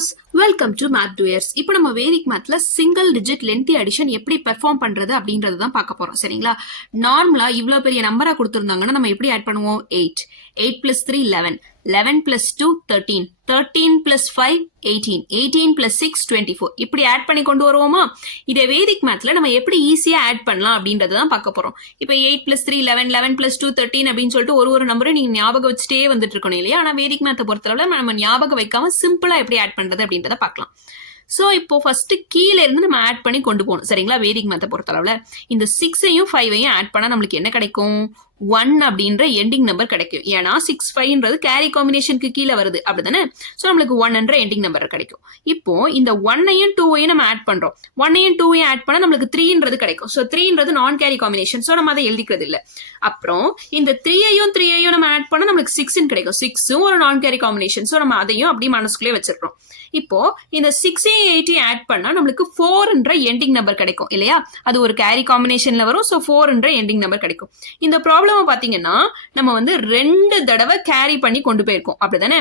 class, welcome to Math Doers. இப்போ நம்ம Vedic Mathல single digit lengthy addition எப்படி perform பண்றது அப்படின்றது தான் பார்க்க போறோம் சரிங்களா. நார்மலா இவ்வளவு பெரிய நம்பரா கொடுத்திருந்தாங்கன்னா நம்ம எப்படி ஆட் பண்ணுவோம்? 8 8 plus 3 11 11 plus 2 13 13 plus 5 18 18 plus 6 24 இப்படி ஆட் பண்ணி கொண்டு வருவோமா? இதே வேதிக் மேத்ல நம்ம எப்படி ஈஸியா ஆட் பண்ணலாம் அப்படின்றத தான் பார்க்க போறோம். இப்போ 8 plus 3 11 11 plus 2 13 அப்படின்னு சொல்லிட்டு ஒரு நம்பரை நீங்க ஞாபகம் வச்சுட்டே வந்துட்டு இருக்கணும் இல்லையா? ஆனா வேதிக் மேத்தை பொறுத்தளவுல நம்ம ஞாபகம் வைக்காம சிம்பிளா எப்படி ஆட் பண்றது அப்படின்றத பார்க்கலாம். சோ இப்போ ஃபர்ஸ்ட் கீழ இருந்து நம்ம ஆட் பண்ணி கொண்டு போகணும் சரிங்களா. வேதிக் மேத்தை பொறுத்தளவுல இந்த 6ஐயும் 5ஐயும் ஆட் பண்ணா நம்மளுக்கு என்ன கிடைக்கும்? 1 அப்படின்ற எண்டிங் நம்பர் கிடைக்கும். ஏன்னா 6 5ன்றது கேரி காம்பினேஷனுக்கு கீழே வருது அப்படிதானே. சோ நம்மளுக்கு 1 எண்டிங் நம்பர் கிடைக்கும். இப்போ இந்த 1ஐயும் 2ஐயும் நம்ம ஆட் பண்றோம். 1ஐயும் 2ஐயும் ஆட் பண்ணா நம்மளுக்கு 3ன்றது கிடைக்கும். சோ 3ன்றது நான் கேரி காம்பினேஷன். சோ நம்ம அதை எழுதிக்கிறது இல்ல. அப்புறம் இந்த 3ஐயும் நம்ம ஆட் பண்ணா நம்மளுக்கு 6 கிடைக்கும். 6ம் ஒரு நான் கேரி காம்பினேஷன். சோ நம்ம அதையும் அப்படியே மனசுக்குள்ளே வச்சிருக்கோம். இப்போ இந்த 6ஐயும் 8ஐயும் ஆட் பண்ணா நம்மளுக்கு 4ன்ற எண்டிங் நம்பர் கிடைக்கும் இல்லையா? அது ஒரு கேரி காம்பினேஷன்ல வரும். சோ 4ன்ற எண்டிங் நம்பர் கிடைக்கும். இந்த ப்ராப்ளம் பாத்தீங்கன்னா நம்ம வந்து 2 தடவை கேரி பண்ணி கொண்டு போயிருக்கோம் அப்படிதானே.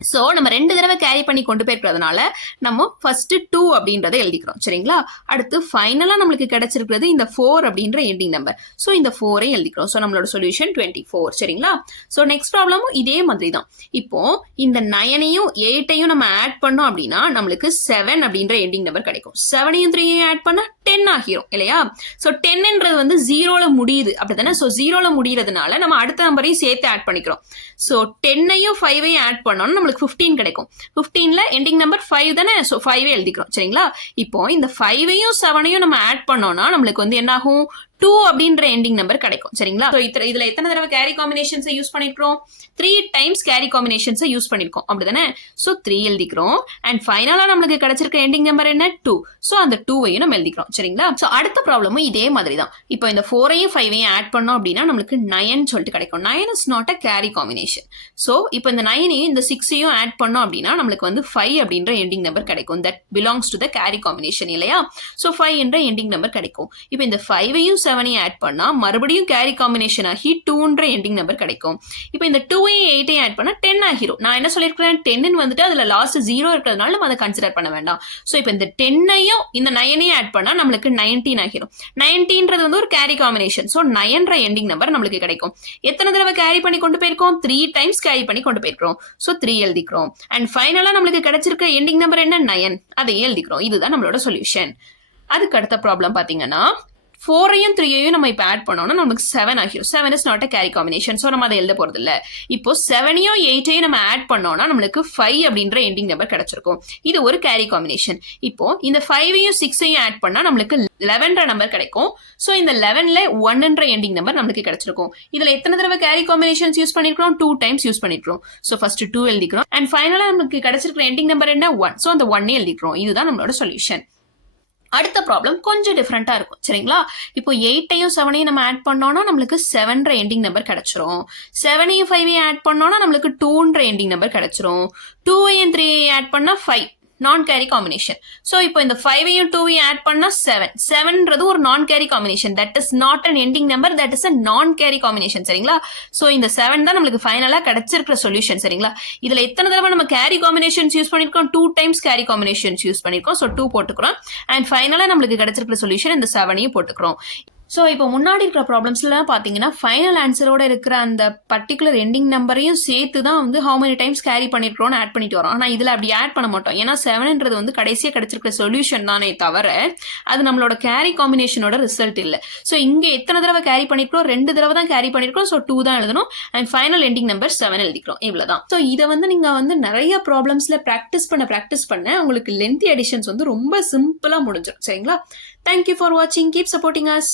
சோ நம்ம 2 தடவை கேரி பண்ணி கொண்டு போயிருக்கிறதுனால நம்ம ஃபர்ஸ்ட் 2 அப்படின்றத எழுதிக்கிறோம் சரிங்களா. அடுத்து ஃபைனலா நம்மளுக்கு கிடைச்சிருக்கிறது இந்த 4 அப்படின்ற எண்டிங் நம்பர். சோ இந்த 4ஐ எழுதிக்கிறோம். சோ நம்மளோட சொல்யூஷன் 24 சரிங்களா. சோ நெக்ஸ்ட் ப்ராப்ளமும் இதே மாதிரி தான். இப்போ இந்த 9ஐயும் 8ஐயும் நம்ம ஆட் பண்ணோம் அப்படின்னா நம்மளுக்கு 7 அப்படின்ற எண்டிங் நம்பர் கிடைக்கும். 7ஐயும் 3ஐயும் ஆட் பண்ணா 10 ஆகிரும் இல்லையா. சோ 10ன்றது வந்து 0ல முடியுது அப்படிதானே. சோ 0ல முடியறதுனால நம்ம அடுத்த நம்பரையும் சேர்த்து ஆட் பண்ணிக்கிறோம். சோ 10ஐயும் 5ஐயும் ஆட் பண்ணோம்னா நம்மளுக்கு 15 கிடைக்கும். 15ல எண்டிங் நம்பர் 5 தானே. சோ 5ஐ எழுதிக்கிறோம் சரிங்களா. இப்போ இந்த 5ஐயும் 7ஐயும் நம்ம ஆட் பண்ணோம்னா நம்மளுக்கு வந்து என்ன ஆகும்? 2 அப்படின்ற எண்டிங் நம்பர் கிடைக்கும் சரிங்களா. சோ இதுல எத்தனை தடவை கேரி காம்பினேஷன்ஸ் யூஸ் பண்ணிருக்கோம்? 3 டைம்ஸ் கேரி காம்பினேஷன்ஸ் யூஸ் பண்ணிருக்கோம் அப்படிதானே. சோ 3 எழுதிக்கிறோம். அண்ட் ஃபைனலா நம்மளுக்கு கிடைச்சிருக்க எண்டிங் நம்பர் என்ன? 2. சோ அந்த 2ஐயும் நம்ம எழுதிக்கிறோம் சரிங்களா. சோ அடுத்த ப்ராப்ளமும் இதே மாதிரி தான். இப்போ இந்த 4ஐயும் 5ஐயும் ஆட் பண்ணோம் அப்படின்னா நம்மளுக்கு 9 சொல்லிட்டு கிடைக்கும். 9 is not a carry combination. So இப்போ இந்த 9ஐயும் இந்த 6ஐயும் ஆட் பண்ணோம் அப்படின்னா நம்மளுக்கு வந்து 5 அப்படின்ற எண்டிங் நம்பர் கிடைக்கும். That belongs to the carry combination இல்லையா. சோ 5 என்ற எண்டிங் நம்பர் கிடைக்கும். இப்போ இந்த 5ஐயும் 7ஐயும் ஆட் பண்ணா மறுபடியும் கேரி காம்பினேஷன் ஆகி 2ன்ற எண்டிங் நம்பர் கிடைக்கும். இப்போ இந்த 2ஐயும் 8ஐயும் ஆட் பண்ணா 10 ஆகிரும். நான் என்ன சொல்லிருக்கேன்? 10ன்னு வந்துட்டு அதுல லாஸ்ட் 0 இருக்கிறதுனால நம்ம அதை கன்சிடர் பண்ண வேண்டாம். சோ இப்போ இந்த 10ஐயும் இந்த 9ஐயும் ஆட் பண்ணா நம்மளுக்கு 19 ஆகிரும். 19ன்றது வந்து ஒரு கேரி காம்பினேஷன். சோ 9ன்ற எண்டிங் நம்பர் நம்மளுக்கு கிடைக்கும். எத்தனை தடவை கேரி பண்ணி கொண்டு போயிருக்கோம்? 3 டைம்ஸ் கேரி பண்ணி கொண்டு போயிருக்கோம். சோ 3 எழுதிக்கிறோம். அண்ட் ஃபைனலா நம்மளுக்கு கிடைச்சிருக்க எண்டிங் நம்பர் என்ன? 9. அதையும் எழுதிக்கிறோம். இதுதான் நம்மளோட சொல்யூஷன். அதுக்கு அடுத்த ப்ராப்ளம் பாத்தீங்கன்னா 4ஐயும் 3ஐயும் நம்ம இப்ப ஆட் பண்ணோம்னா நமக்கு 7 ஆகிரும். 7 is not a carry combination. So நம்ம அதை எழுத போறது இல்ல. இப்போ 7ஐயும் 8ஐயும் நம்ம ஆட் பண்ணோம்னா நம்மளுக்கு 5 அப்படின்ற எண்டிங் நம்பர் கிடைச்சிருக்கும். இது ஒரு கேரி காம்பினேஷன். இப்போ இந்த 5ஐயும் 6ஐயும் ஆட் பண்ணா நம்மளுக்கு 11ன்ற நம்பர் கிடைக்கும். சோ இந்த 11ல 1ன்ற எண்டிங் நம்பர் நமக்கு கிடைச்சிருக்கும். இதுல எத்தனை தடவை கேரி காம்பினேஷன்ஸ் யூஸ் பண்ணிருக்கோம்? 2 டைம்ஸ் யூஸ் பண்ணிருக்கோம். சோ ஃபர்ஸ்ட் 2 எழுதிக்கிறோம். அண்ட் ஃபைனலா நமக்கு கிடைச்சிருக்கிற எண்டிங் நம்பர் என்ன? 1. சோ அந்த 1 எழுதிக்கிறோம். இதுதான் நம்மளோட சொல்யூஷன். அடுத்த ப்ராப்ளம் கொஞ்சம் டிஃப்ரெண்டா இருக்கும் சரிங்களா. இப்போ 8ஐயும் 7ஐயும் நம்ம ஆட் பண்ணோம்னா நம்மளுக்கு 7ன்ற எண்டிங் நம்பர் கிடைச்சிரும். 7ஐயும் 5ஐயும் ஆட் பண்ணோம்னா நம்மளுக்கு 2ன்ற எண்டிங் நம்பர் கிடைச்சிரும். 2ஐயும் 3ஐயும் ஆட் பண்ணா 5 நான் கேரி காம்பினேஷன். சோ இப்போ இந்த 5ஐயும் 2ஐயும் ஆட் பண்ணா 7. 7ன்றது ஒரு நான் carry combination. That is not an ending number. That is a நான் கேரி காம்பினேஷன் சரிங்களா. சோ இந்த 7 தான் நம்மளுக்கு ஃபைனலா கிடைச்சிருக்கிற சொல்யூஷன் சரிங்களா. இதுல எத்தனை தடவை நம்ம கேரி காம்பினேஷன்ஸ் யூஸ் பண்ணிருக்கோம்? 2 டைம்ஸ் கேரி காம்பினேஷன்ஸ் யூஸ் பண்ணிருக்கோம். சோ 2 போட்டுக்கிறோம். அண்ட் ஃபைனலா நம்மளுக்கு கிடைச்சிருக்கிற சொல்யூஷன் இந்த 7ஐயும் போட்டுக்கிறோம். சோ இப்போ முன்னாடி இருக்கிற ப்ராப்ளம்ஸ்ல பாத்தீங்கன்னா ஃபைனல் ஆன்சரோட இருக்கிற அந்த பர்டிகுலர் எண்டிங் நம்பரையும் சேர்த்து தான் வந்து ஹவு மெனி டைம்ஸ் கேரி பண்ணிருக்கோம்னு ஆட் பண்ணிட்டு வரோம். ஆனா இதுல அப்படி ஆட் பண்ண மாட்டோம். ஏன்னா 7ன்றது வந்து கடைசியா கிடைச்சிருக்கிற சொல்யூஷன் தானே தவிர அது நம்மளோட கேரி காம்பினேஷனோட ரிசல்ட் இல்ல. சோ இங்க எத்தனை தடவை கேரி பண்ணிருக்கோம்? 2 தடவை தான் கேரி பண்ணிருக்கோம். சோ 2 தான் எழுதணும். அண்ட் ஃபைனல் எண்டிங் நம்பர் 7 எழுதிக்கிறோம். இவ்வளவுதான். சோ இதை வந்து நீங்க வந்து நிறைய ப்ராப்ளம்ஸ்ல பிராக்டிஸ் பண்ண உங்களுக்கு லென்த்தி அடிஷன்ஸ் வந்து ரொம்ப சிம்பிளா முடிஞ்சிடும் சரிங்களா. Thank you for watching. Keep supporting us.